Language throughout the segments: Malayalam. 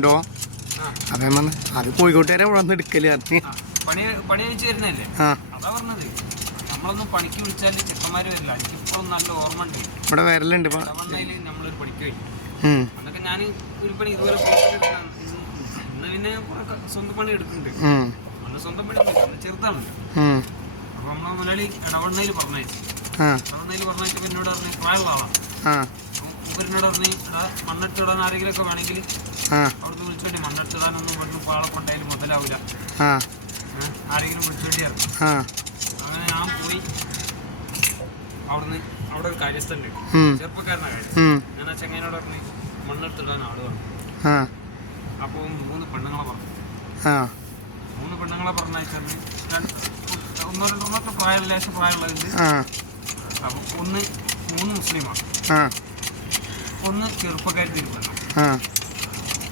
ഉണ്ടോ അതേ വന്ന് അത് കോഴിക്കോട്ടുകാരെ ഇവിടെ വന്ന് എടുക്കല് പണി കഴിച്ച് വരുന്നല്ലേ അതാ പറഞ്ഞത്. നമ്മളൊന്നും പണിക്ക് വിളിച്ചാൽ ചെക്കന്മാര് വരില്ല. എനിക്കിപ്പോഴും നല്ല ഓർമ്മ ഉണ്ട്. ഇവിടെ വരലുണ്ട് നമ്മളൊരു പണിക്ക് കഴിഞ്ഞു അതൊക്കെ ഞാൻ ഒരു പണി ഇതുപോലെ ഇന്ന് പിന്നെ സ്വന്തം പണി എടുക്കുന്നുണ്ട്. അന്ന് സ്വന്തം പണി അന്ന് ചെറുതാണ്. അപ്പൊ നമ്മളെ മുതലാളി ഇടവണ്ണയിൽ പറഞ്ഞയച്ചു. ഇടവണ്ണയിൽ പറഞ്ഞയച്ചപ്പോ എന്നോട് പറഞ്ഞു പ്രായമുള്ള ആളാണ്. എന്നോട് പറഞ്ഞു മണ്ണെടുത്തിടാൻ ആരെങ്കിലും ഒക്കെ വേണമെങ്കിൽ അവിടുന്ന് വിളിച്ചോണ്ടി. മണ്ണെടുത്തിടാനൊന്നും വീട്ടിൽ പാളെ കൊണ്ടായാലും മുതലാവില്ല. ആരെങ്കിലും വിളിച്ചോണ്ടി ഇറങ്ങി. അങ്ങനെ ഞാൻ പോയി അവിടെ ഒരു കാര്യസ്ഥണ്ട്, ചെറുപ്പക്കാരനാ കാര്യം. ഞാൻ ആ ചെങ്ങനോട് പറഞ്ഞു മണ്ണെടുത്തിടാൻ ആള് പറഞ്ഞു. അപ്പോൾ 3 പെണ്ണുങ്ങളെ പറഞ്ഞു. 3 പെണ്ണുങ്ങളെ പറഞ്ഞയച്ചത് ഒന്നോ രണ്ടോ പ്രായമുള്ള ലേശം പ്രായമുള്ളതുണ്ട്. അപ്പൊ 3 മുസ്ലിമാണ്, 1 ചെറുപ്പക്കാരി തിരുപ്പണം.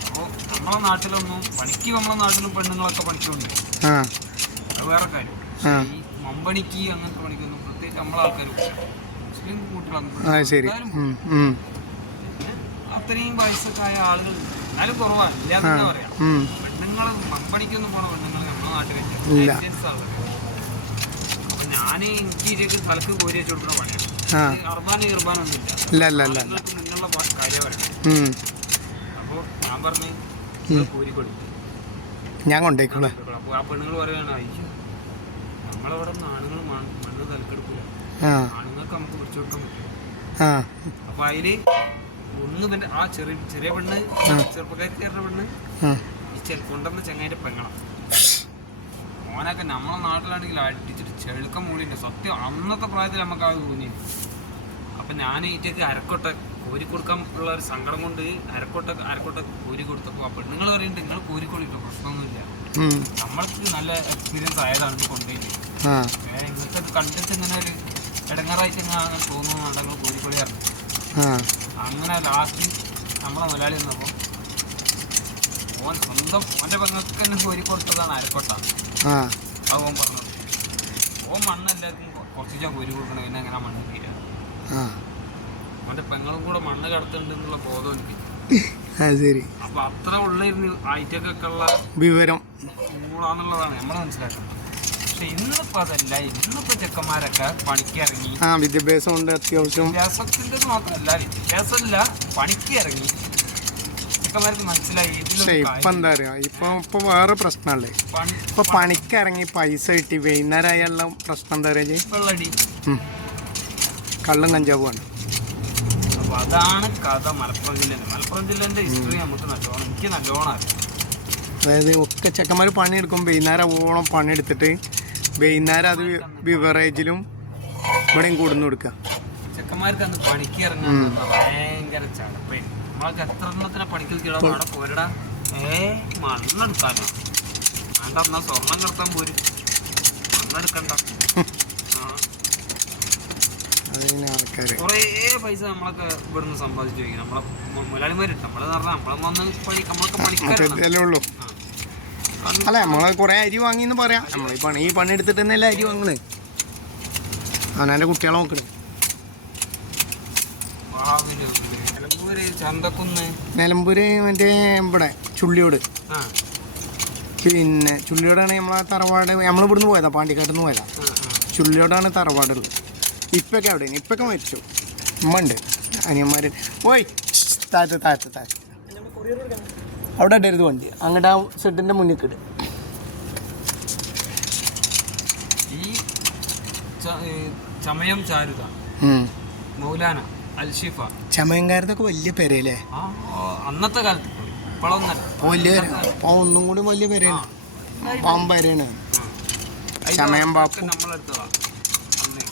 അപ്പോൾ നമ്മളെ നാട്ടിലൊന്നും പണിക്ക് നമ്മളെ നാട്ടിലും പെണ്ണുങ്ങളൊക്കെ പണിക്കുണ്ട്. അത് വേറെ കാര്യം. ഈ മമ്പണിക്ക് അങ്ങനത്തെ പണിക്കൊന്നും പ്രത്യേകിച്ച് നമ്മളെ ആൾക്കാർ മുസ്ലിം കൂട്ടികളൊന്നും അത്രയും വയസ്സൊക്കെയായ ആളുകൾ എന്നാലും കുറവാണ്. ഇല്ലാന്ന് പറയാം. പെണ്ണുങ്ങൾ മമ്പണിക്കൊന്നും പോണ പെണ്ണുങ്ങൾ നമ്മളെ നാട്ടിലില്ല. അപ്പൊ ഞാൻ എനിക്ക് ഇതിലേക്ക് തലക്ക് കോരി വെച്ച് കൊടുക്കുന്ന പണിയാണ്. ഇർബാനൊന്നും ഇല്ല. നിങ്ങളുടെ കാര്യം പറയാം. അപ്പോൾ ഞാൻ പറഞ്ഞു കോരിക്കൊടു, ഞാൻ കൊണ്ടേക്കുള്ളൂ. അപ്പോൾ ആ പെണ്ണുങ്ങൾ പറയുകയാണ്, അയ്യോ നമ്മളവിടെ നിന്ന് ആണുങ്ങൾ മണ്ണ് തലക്കെടുക്കില്ല, ആണുങ്ങൾക്ക് നമുക്ക് പിടിച്ചു കൊടുക്കാൻ പറ്റും. അപ്പൊ അതില് ഒന്ന് ആ ചെറിയ പെണ്ണ്, ചെറുപ്പക്കാരിക്കാരുടെ പെണ്ണ് ഈ കൊണ്ടുവന്ന ചെങ്ങായിന്റെ പെങ്ങണം. ഓനൊക്കെ നമ്മളെ നാട്ടിലാണെങ്കിൽ അടിച്ചിട്ട് ചെളുക്കം മൂടിണ്ട്. സത്യം അന്നത്തെ പ്രായത്തിൽ നമുക്ക് അത് തോന്നി. അപ്പൊ ഞാൻ ഈറ്റക്ക് അരക്കൊട്ട കോരി കൊടുക്കാൻ ഉള്ള ഒരു സങ്കടം കൊണ്ട് അരക്കൊട്ട കോരി കൊടുത്തപ്പോൾ ആ പെണ്ണുങ്ങൾ പറയുന്നുണ്ട്, നിങ്ങൾ കോരിക്കൊള്ളിട്ടോ, പ്രശ്നമൊന്നുമില്ല, നമ്മൾക്ക് നല്ല എക്സ്പീരിയൻസ് ആയതാണ് ഇത് കൊണ്ടുപോയി. നിങ്ങൾക്ക് അത് കണ്ടിട്ട് ഇങ്ങനെ ഒരു ഇടങ്ങറായിട്ട് അങ്ങനെ തോന്നുന്നു, നിങ്ങൾ കോരിക്കൊള്ളി ഇറങ്ങി. അങ്ങനെ ലാസ്റ്റ് നമ്മളെ മുതലാളി വന്നപ്പോൾ ഓൻ്റെ പെങ്ങൾക്ക് തന്നെ കോരി കൊടുത്തതാണ് അരക്കൊട്ട. അത് ഓൻ പറഞ്ഞത് ഓൻ മണ്ണ് എല്ലാവർക്കും കുറച്ച് കോരി കൊടുക്കണം, പിന്നെ അങ്ങനെ മണ്ണ് തീരാ. അവന്റെ പെങ്ങളും കൂടെ മണ്ണ് കടത്തുന്നുണ്ട് എന്നുള്ള ബോധം എനിക്ക്. അപ്പൊ അത്ര ഉള്ളിരുന്ന് ആയിട്ടൊക്കെ ഉള്ള വിവരം കൂടാന്നുള്ളതാണ് നമ്മൾ മനസ്സിലാക്കുന്നത്. പക്ഷെ ഇന്നിപ്പോ അതല്ല. ഇന്നിപ്പോ ചെക്കന്മാരൊക്കെ പണിക്ക് ഇറങ്ങി, വിദ്യാഭ്യാസം ഉണ്ട് അത്യാവശ്യം. വിദ്യാഭ്യാസത്തിന്റെ മാത്രമല്ല, വിദ്യാഭ്യാസമല്ല, പണിക്ക് ഇറങ്ങി ചെക്കന്മാർക്ക് മനസ്സിലായി. ഇപ്പൊ എന്താ പറയാ, ഇപ്പൊ വേറെ പ്രശ്നമല്ലേ. ഇപ്പൊ പണിക്ക് ഇറങ്ങി പൈസ കിട്ടി വൈകുന്നേരം ആയുള്ള പ്രശ്നം എന്താ പറയാ, വെള്ളടി, കള്ളും കഞ്ചാവുമാണ്. അപ്പൊ അതാണ് കഥ. മലപ്പുറം ജില്ലേന്റെ ഹിസ്റ്ററി നമുക്ക് എനിക്ക് നല്ലോണം അറിയാം. അതായത് ഒക്കെ ചെക്കന്മാർ പണിയെടുക്കും, വൈകുന്നേരം ഓണം പണിയെടുത്തിട്ട് വൈകുന്നേരം അത് ബിവറേജിലും ഇവിടെയും കൂടുന്നു കൊടുക്കുക. ചെക്കന്മാർക്ക് അന്ന് പണിക്ക് ഇറങ്ങാൻ ഭയങ്കര ചടപ്പേ. നമ്മളൊക്കെ എത്ര എണ്ണത്തിനെ പണിക്ക് അവിടെ പോരടാ, മണ്ണെടുക്കാനോ വേണ്ട, എന്നാ സ്വർണം കടത്താൻ പോരും, മണ്ണെടുക്കണ്ട. കുറേ പൈസ നമ്മളൊക്കെ ഇവിടുന്ന് സമ്പാദിച്ചു വയ്ക്കും. നമ്മളെ മുതലാളിമാരിട്ട് നമ്മളെന്ന് പറഞ്ഞാൽ നമ്മളൊക്കെ പണിക്കാരുള്ളൂ. അല്ല, നമ്മള് കൊറേ അരി വാങ്ങിന്ന് പറയാം. നമ്മൾ ഈ പണി എടുത്തിട്ട് തന്നെയല്ലേ അരി വാങ്ങണേ. അവനെ കുട്ടികളെ നോക്കണേ. നിലമ്പൂര് മറ്റേ ഇവിടെ ചുള്ളിയോട്. പിന്നെ ചുള്ളിയോടാണ് നമ്മളെ തറവാട്. നമ്മളിവിടുന്ന് പോയതാ, പാണ്ടിക്കാട്ടിൽ നിന്ന് പോയതാ. ചുള്ളിയോടാണ് തറവാടുള്ളത്. ഇപ്പൊക്കെ അവിടെ ഇപ്പൊക്കെ മരിച്ചു. ഉമ്മ ഉണ്ട്, അനിയന്മാർ. ഓയ് താഴത്ത് അവിടെ ഇടരുത് വണ്ടി, അങ്ങോട്ട് ആ ഷെഡിന്റെ മുന്നിൽ കിട്. ഈ ചമയം ചാരുത, മൗലാന, അൽഷിഫ, ചമയംകാരത്തൊക്കെ വലിയ പേരല്ലേ അന്നത്തെ കാലത്ത്. വലിയ ഒന്നും കൂടി വലിയ പേരാണ്, പാമ്പേരാണ്. ചമയം ബാപ്പു നമ്മളെടുത്തതാ.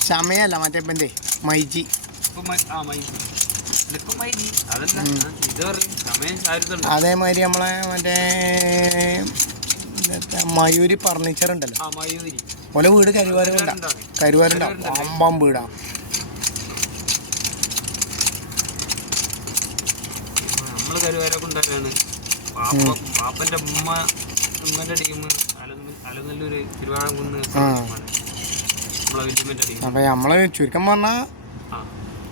ചമയല്ല, മറ്റേ പെന്റെ മൈജി. അതേമാതിരി നമ്മളെ മറ്റേ മയൂരി ഫർണിച്ചർ ഉണ്ടല്ലോ, ഓലെ വീട് കരുവാരുണ്ടാവും. അമ്പം വീടാ. നമ്മള് കരുവാരൊക്കെ ഉണ്ടാക്കാണ്. പാപ്പന്റെ ഉമ്മന്റെ ടീം അലനല്ലൂര്, തിരുവാഴംകുന്ന്. അപ്പൊ നമ്മള് ചുരുക്കം പറഞ്ഞാ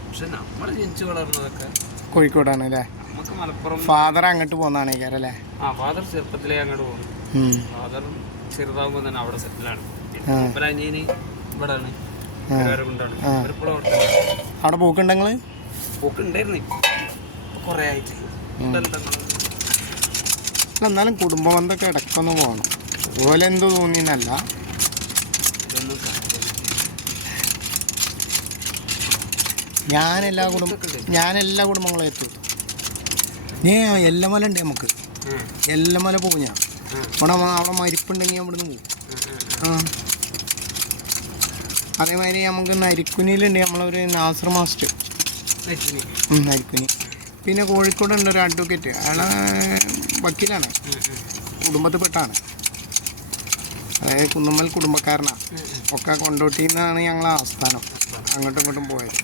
പക്ഷെ നമ്മള് ജനിച്ചു വളർന്നതൊക്കെ കോഴിക്കോടാണ് അല്ലേ. നമുക്ക് മലപ്പുറം. ഫാദർ അങ്ങോട്ട് പോകുന്നതാണ് അല്ലേ? ആ ഫാദർ ചെറുപ്പത്തിലേ അങ്ങോട്ട് പോകുന്നു. ഫാദർ ചെറുതാകുമ്പോൾ തന്നെ അവിടെ സെറ്റിലാണ്. അനിയന് ഇവിടെ ആണ്, കൊണ്ടാണ്. അവിടെ പോക്കുണ്ടെങ്കിൽ പോക്കുണ്ടായിരുന്നു, കുറേ ആയിട്ട്. എന്നാലും കുടുംബ ബന്ധമൊക്കെ ഇടയ്ക്കൊന്ന് പോകണം. അതുപോലെ എന്തോ തോന്നിയെന്നല്ല. ഞാനെല്ലാ കുടുംബങ്ങളും എത്തും. എല്ലമല ഉണ്ട് നമുക്ക്. എല്ലമല പോകും ഞാൻ. അവിടെ മരിപ്പുണ്ടെങ്കിൽ അവിടുന്ന് പോകും. അതേമാതിരി നമുക്ക് നരിക്കുനിയിലുണ്ട് നമ്മളൊരു നാസർ മാസ്റ്റർ, നരിക്കുനി. പിന്നെ കോഴിക്കോടുണ്ട് ഒരു അഡ്വക്കേറ്റ്, അയാളെ വക്കീലാണ്, കുടുംബത്തിൽപ്പെട്ടാണ്. അതായത് കുന്നുമ്മൽ കുടുംബക്കാരനാണ്. ഒക്കെ കൊണ്ടോട്ടിയിൽ നിന്നാണ് ഞങ്ങളെ ആസ്ഥാനം. അങ്ങോട്ടും ഇങ്ങോട്ടും പോയത്.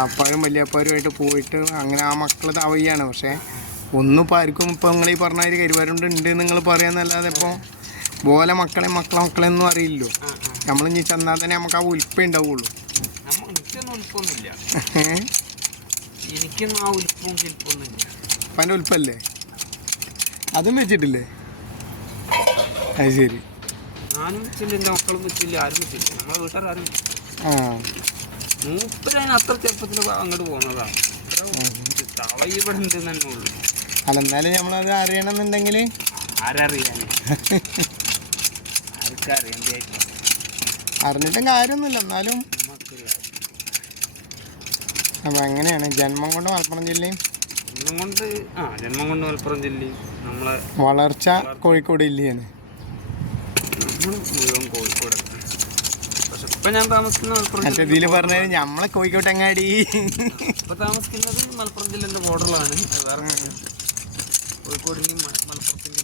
അപ്പാരും വലിയപ്പാരുമായിട്ട് പോയിട്ട് അങ്ങനെ ആ മക്കൾ തവയ്യാണ്. പക്ഷേ ഒന്നും ഇപ്പോൾ ആർക്കും ഇപ്പോൾ നിങ്ങൾ ഈ പറഞ്ഞ ഒരു കരുവാരുണ്ട് നിങ്ങൾ പറയാന്നല്ലാതെ ഇപ്പോൾ പോലെ മക്കളെന്നും അറിയില്ലല്ലോ. നമ്മളിനി ചെന്നാൽ തന്നെ നമുക്ക് ആ ഉൽപ്പ ഉണ്ടാവുള്ളൂ. അപ്പം അതിൻ്റെ ഉൽപ്പല്ലേ അതും വെച്ചിട്ടില്ലേ? അത് ശരി. ഞാനും വെച്ചില്ല, എൻ്റെ മക്കളും വെച്ചില്ല, ആരും വെച്ചില്ല. നമ്മളെ വീട്ടുകാരും മൂപ്പരതിന് അത്ര ചെറുപ്പത്തിൽ അങ്ങോട്ട് പോകുന്നതാണ്. തവ ഇവിടെ ഉണ്ട് തന്നെ ഉള്ളൂ. അല്ല എന്നാലും നമ്മളത് അറിയണമെന്നുണ്ടെങ്കിൽ ആരറിയാൻ, ആർക്കറിയാൻ അറിഞ്ഞിട്ടും കാര്യമൊന്നുമില്ല. എന്നാലും അപ്പം എങ്ങനെയാണ് ജന്മം കൊണ്ട് മലപ്പുറം ജില്ലയും ജന്മം കൊണ്ട് മലപ്പുറം ജില്ലയും നമ്മളെ വളർച്ച കോഴിക്കോട് ജില്ലയാണ്. മുഴുവൻ കോഴിക്കോട്. പക്ഷെ ഇപ്പം ഞാൻ താമസിക്കുന്ന മലപ്പുറം ഇതിൽ പറഞ്ഞാൽ നമ്മളെ കോഴിക്കോട്ടെങ്ങാടി ഇപ്പം താമസിക്കുന്നത് മലപ്പുറം ജില്ലേൻ്റെ ബോർഡറിലാണ്. വേറെ കോഴിക്കോടിൻ്റെയും മലപ്പുറത്തിൻ്റെയും